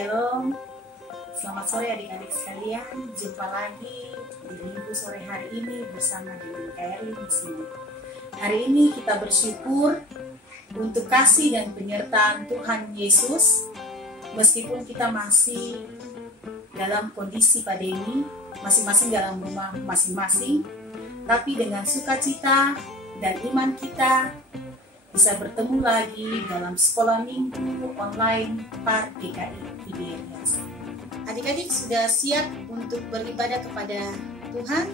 Shalom, selamat sore adik-adik sekalian. Jumpa lagi di Minggu sore hari ini bersama dengan Kaeli di sini. Hari ini kita bersyukur untuk kasih dan penyertaan Tuhan Yesus. Meskipun kita masih dalam kondisi pandemi, masing-masing dalam rumah masing-masing, tapi dengan sukacita dan iman kita bisa bertemu lagi dalam sekolah minggu online Par GKI Tiberias. Adik-adik sudah siap untuk beribadah kepada Tuhan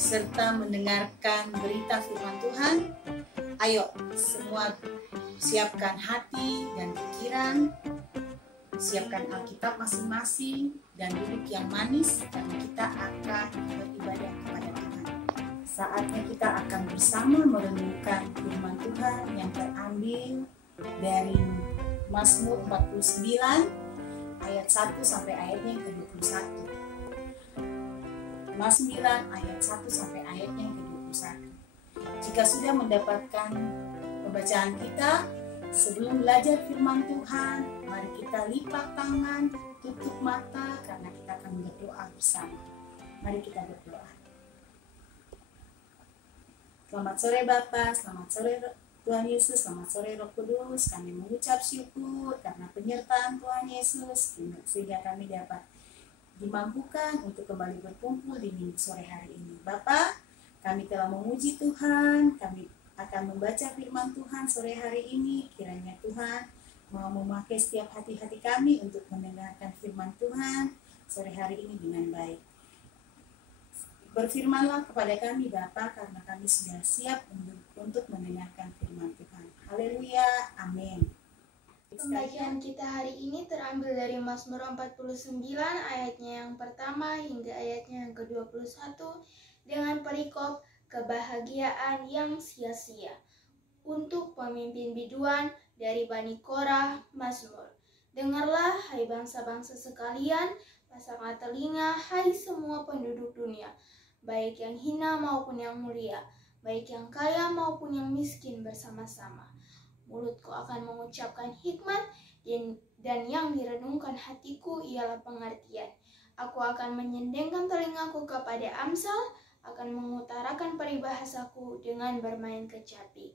serta mendengarkan berita firman Tuhan? Ayo semua siapkan hati dan pikiran, siapkan Alkitab masing-masing dan duduk yang manis karena kita akan beribadah kepada Tuhan. Saatnya kita akan bersama merenungkan firman Tuhan yang terambil dari Mazmur 49 ayat 1 sampai ayatnya yang ke-21. Mazmur 9 ayat 1 sampai ayatnya yang ke-21. Jika sudah mendapatkan pembacaan kita, sebelum belajar firman Tuhan, mari kita lipat tangan, tutup mata karena kita akan berdoa bersama. Mari kita berdoa. Selamat sore Bapak, selamat sore Tuhan Yesus, selamat sore Roh Kudus. Kami mengucap syukur karena penyertaan Tuhan Yesus sehingga kami dapat dimampukan untuk kembali berkumpul di minggu sore hari ini. Bapak, kami telah memuji Tuhan, kami akan membaca firman Tuhan sore hari ini. Kiranya Tuhan mau memakai setiap hati-hati kami untuk mendengarkan firman Tuhan sore hari ini dengan baik. Berfirmanlah kepada kami Bapa, karena kami sudah siap untuk mendengarkan firman Tuhan. Haleluya, amin. Pembacaan kita hari ini terambil dari Mazmur 49 ayatnya yang pertama hingga ayatnya yang ke-21 dengan perikop kebahagiaan yang sia-sia. Untuk pemimpin biduan dari Bani Korah, Mazmur. Dengarlah hai bangsa-bangsa sekalian, pasanglah telinga hai semua penduduk dunia. Baik yang hina maupun yang mulia, baik yang kaya maupun yang miskin bersama-sama. Mulutku akan mengucapkan hikmat dan yang direnungkan hatiku ialah pengertian. Aku akan menyendengkan telingaku kepada Amsal, akan mengutarakan peribahasaku dengan bermain kecapi.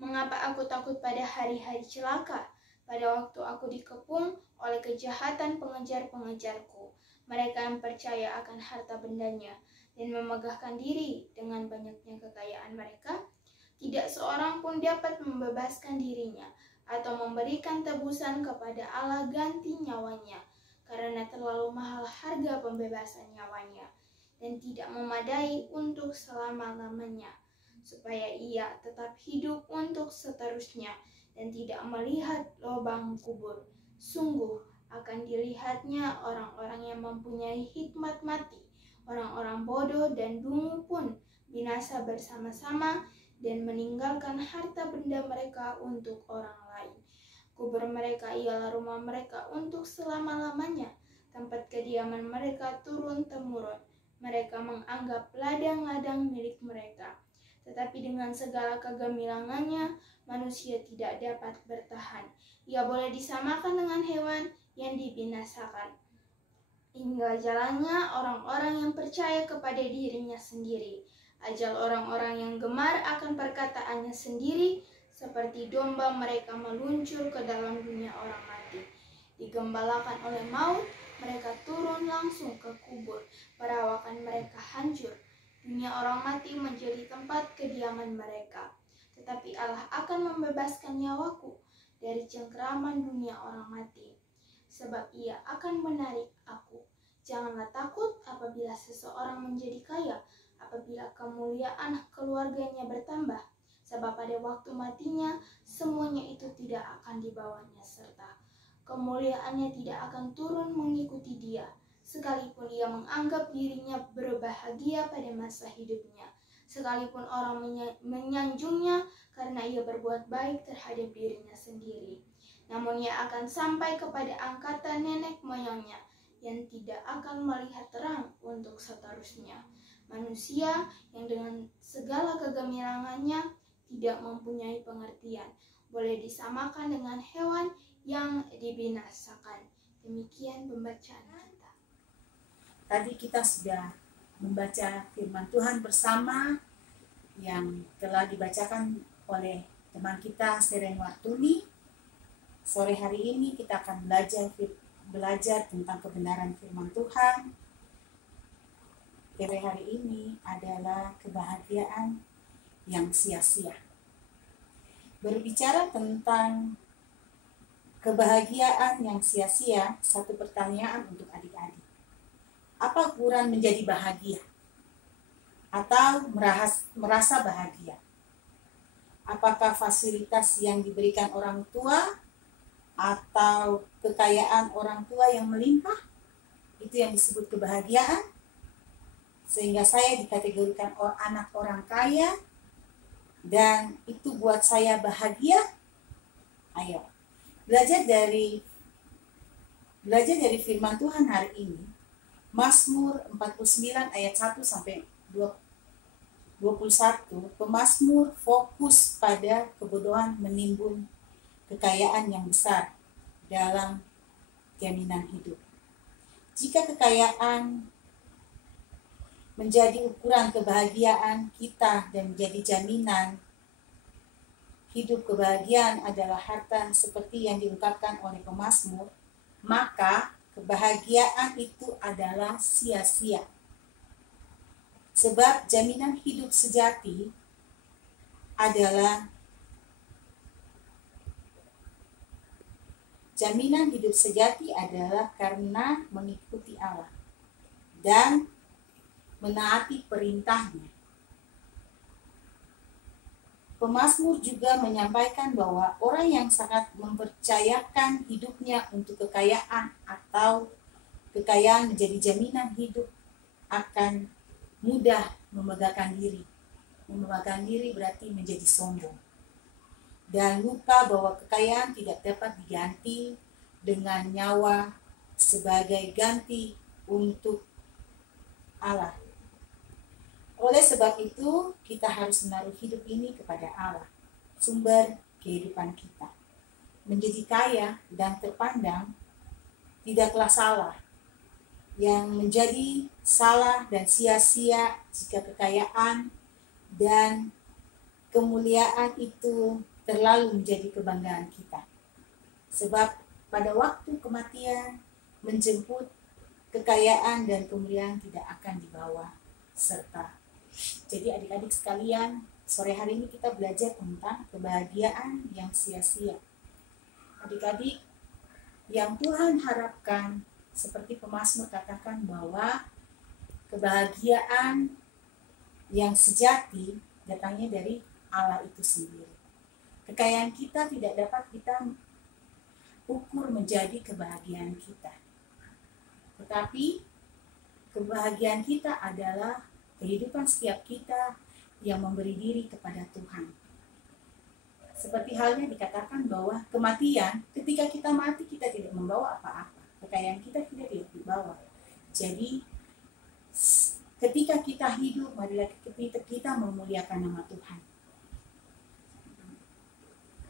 Mengapa aku takut pada hari-hari celaka, pada waktu aku dikepung oleh kejahatan pengejar-pengejarku. Mereka yang percaya akan harta bendanya dan memegahkan diri dengan banyaknya kekayaan mereka, tidak seorang pun dapat membebaskan dirinya atau memberikan tebusan kepada Allah ganti nyawanya, karena terlalu mahal harga pembebasan nyawanya dan tidak memadai untuk selama-lamanya, supaya ia tetap hidup untuk seterusnya dan tidak melihat lubang kubur. Sungguh akan dilihatnya orang-orang yang mempunyai hikmat mati, orang-orang bodoh dan dungu pun binasa bersama-sama dan meninggalkan harta benda mereka untuk orang lain. Kubur mereka ialah rumah mereka untuk selama-lamanya, tempat kediaman mereka turun-temurun. Mereka menganggap ladang-ladang milik mereka. Tetapi dengan segala kegemilangannya, manusia tidak dapat bertahan. Ia boleh disamakan dengan hewan yang dibinasakan. Hingga jalannya orang-orang yang percaya kepada dirinya sendiri. Ajal orang-orang yang gemar akan perkataannya sendiri, seperti domba mereka meluncur ke dalam dunia orang mati. Digembalakan oleh maut, mereka turun langsung ke kubur, perawakan mereka hancur. Dunia orang mati menjadi tempat kediaman mereka. Tetapi Allah akan membebaskan nyawaku dari cengkeraman dunia orang mati, sebab ia akan menarik aku. Janganlah takut apabila seseorang menjadi kaya, apabila kemuliaan keluarganya bertambah, sebab pada waktu matinya semuanya itu tidak akan dibawanya serta kemuliaannya tidak akan turun mengikuti dia, sekalipun ia menganggap dirinya berbahagia pada masa hidupnya, sekalipun orang menyanjungnya karena ia berbuat baik terhadap dirinya sendiri. Namun ia akan sampai kepada angkatan nenek moyangnya yang tidak akan melihat terang untuk seterusnya. Manusia yang dengan segala kegemilangannya tidak mempunyai pengertian, boleh disamakan dengan hewan yang dibinasakan. Demikian pembacaan kita. Tadi kita sudah membaca firman Tuhan bersama yang telah dibacakan oleh teman kita Seren Wartuni. Sore hari ini kita akan belajar tentang kebenaran firman Tuhan. Tema hari ini adalah kebahagiaan yang sia-sia. Berbicara tentang kebahagiaan yang sia-sia, satu pertanyaan untuk adik-adik. Apa ukuran menjadi bahagia? Atau merasa bahagia? Apakah fasilitas yang diberikan orang tua atau kekayaan orang tua yang melimpah? Itu yang disebut kebahagiaan. Sehingga saya dikategorikan anak orang kaya dan itu buat saya bahagia. Ayo, belajar dari firman Tuhan hari ini. Mazmur 49 ayat 1 sampai 21, pemazmur fokus pada kebodohan menimbun kekayaan yang besar dalam jaminan hidup. Jika kekayaan menjadi ukuran kebahagiaan kita dan menjadi jaminan hidup, kebahagiaan adalah harta seperti yang diungkapkan oleh pemazmur, maka kebahagiaan itu adalah sia-sia. Sebab jaminan hidup sejati adalah karena mengikuti Allah dan menaati perintahnya. Pemazmur juga menyampaikan bahwa orang yang sangat mempercayakan hidupnya untuk kekayaan atau kekayaan menjadi jaminan hidup akan mudah memegahkan diri. Memegahkan diri berarti menjadi sombong. Dan lupa bahwa kekayaan tidak dapat diganti dengan nyawa sebagai ganti untuk Allah. Oleh sebab itu, kita harus menaruh hidup ini kepada Allah, sumber kehidupan kita. Menjadi kaya dan terpandang tidaklah salah. Yang menjadi salah dan sia-sia jika kekayaan dan kemuliaan itu terlalu menjadi kebanggaan kita. Sebab pada waktu kematian menjemput, kekayaan dan kemuliaan tidak akan dibawa serta. Jadi adik-adik sekalian, sore hari ini kita belajar tentang kebahagiaan yang sia-sia. Adik-adik, yang Tuhan harapkan, seperti pemazmur katakan bahwa kebahagiaan yang sejati datangnya dari Allah itu sendiri. Kekayaan kita tidak dapat kita ukur menjadi kebahagiaan kita. Tetapi kebahagiaan kita adalah kehidupan setiap kita yang memberi diri kepada Tuhan. Seperti halnya dikatakan bahwa kematian, ketika kita mati kita tidak membawa apa-apa. Kekayaan kita tidak dibawa. Jadi ketika kita hidup, marilah kita memuliakan nama Tuhan.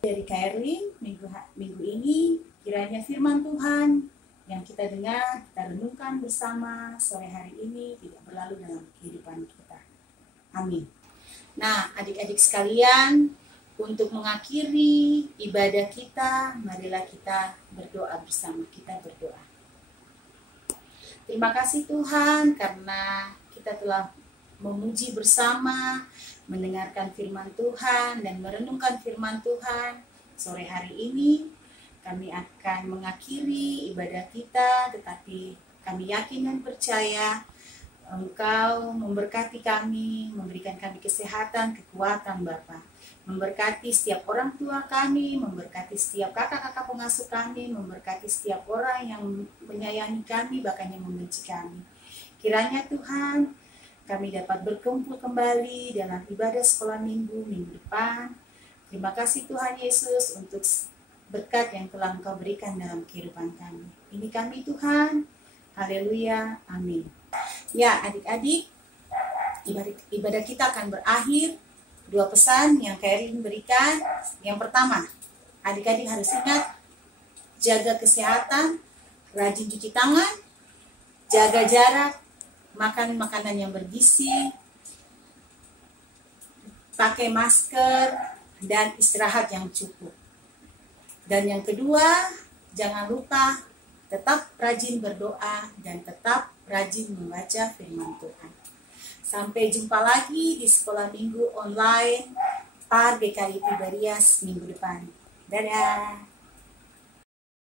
Dari Kairlin, minggu ini kiranya firman Tuhan yang kita dengar, kita renungkan bersama sore hari ini tidak berlalu dalam kehidupan kita. Amin. Nah, adik-adik sekalian, untuk mengakhiri ibadah kita, marilah kita berdoa bersama. Kita berdoa. Terima kasih Tuhan karena kita telah memuji bersama, mendengarkan firman Tuhan dan merenungkan firman Tuhan sore hari ini. Kami akan mengakhiri ibadah kita, tetapi kami yakin dan percaya Engkau memberkati kami, memberikan kami kesehatan, kekuatan Bapa. Memberkati setiap orang tua kami, memberkati setiap kakak-kakak pengasuh kami, memberkati setiap orang yang menyayangi kami, bahkan yang membenci kami. Kiranya Tuhan, kami dapat berkumpul kembali dalam ibadah sekolah minggu depan. Terima kasih Tuhan Yesus untuk berkat yang telah Engkau berikan dalam kehidupan kami. Ini kami Tuhan. Haleluya. Amin. Ya adik-adik, ibadah kita akan berakhir. 2 pesan yang Kairlin berikan. Yang pertama, adik-adik harus ingat, jaga kesehatan, rajin cuci tangan, jaga jarak, makan makanan yang bergizi, pakai masker, dan istirahat yang cukup. Dan yang kedua, jangan lupa tetap rajin berdoa dan tetap rajin membaca firman Tuhan. Sampai jumpa lagi di sekolah minggu online PAR GKI Tiberias minggu depan. Dadah!